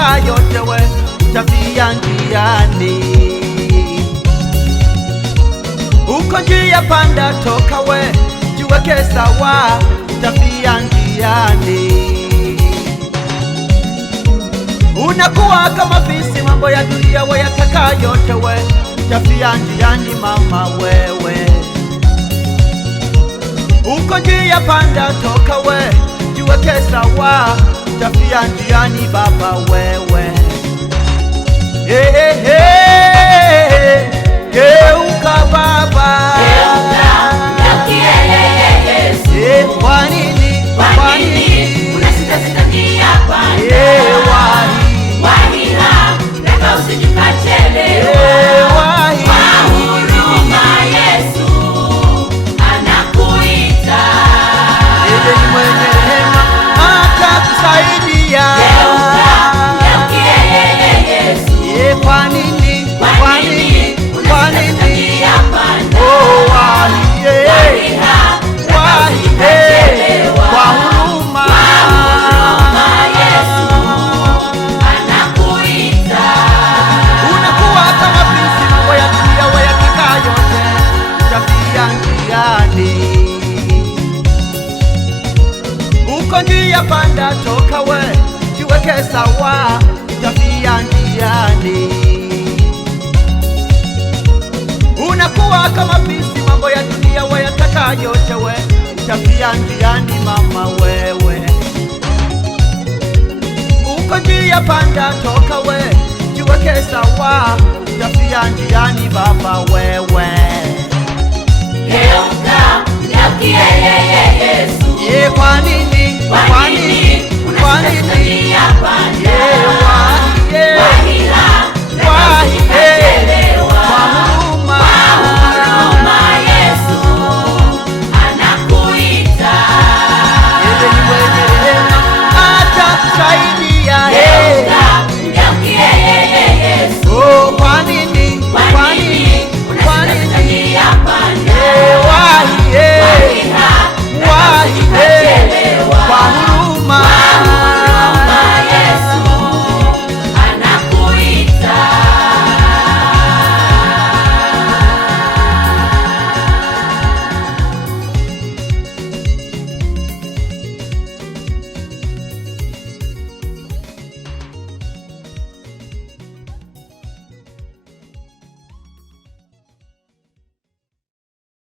yataka yote we utafia njiani. Uko njia panda, toka we jiweke sawa, utafia njiani. Unakuwa kama fisi, mambo ya dunia we yataka yote we utafia njiani mama wewe. Uko njia panda, toka we jiweke sawa, utafia njiani baba wewe. Hey, hey, hey. Geuka baba, geukia Yesu. Kwa nini unasita njia panda? Wahi haraka usijikachelewa. Kwa huruma Yesu anakuita. Yeye ni mwenye rehema atakusaidia. Geukia Yesu. Kwa nini kwa huruma Yesu anakuita. Unakuwa kama fisi, mambo ya dunia we yataka yote utafia njiani. Uko njia panda, toka we jiweke sawa, utafia njiani. Unakuwa kama fisi, mambo ya dunia we yataka yote we utafia njiani mama wewe. Uko njia panda, toka we jiweke sawa, utafia njiani baba wewe. Geukia Yesu. Kwa nini unasita njia panda?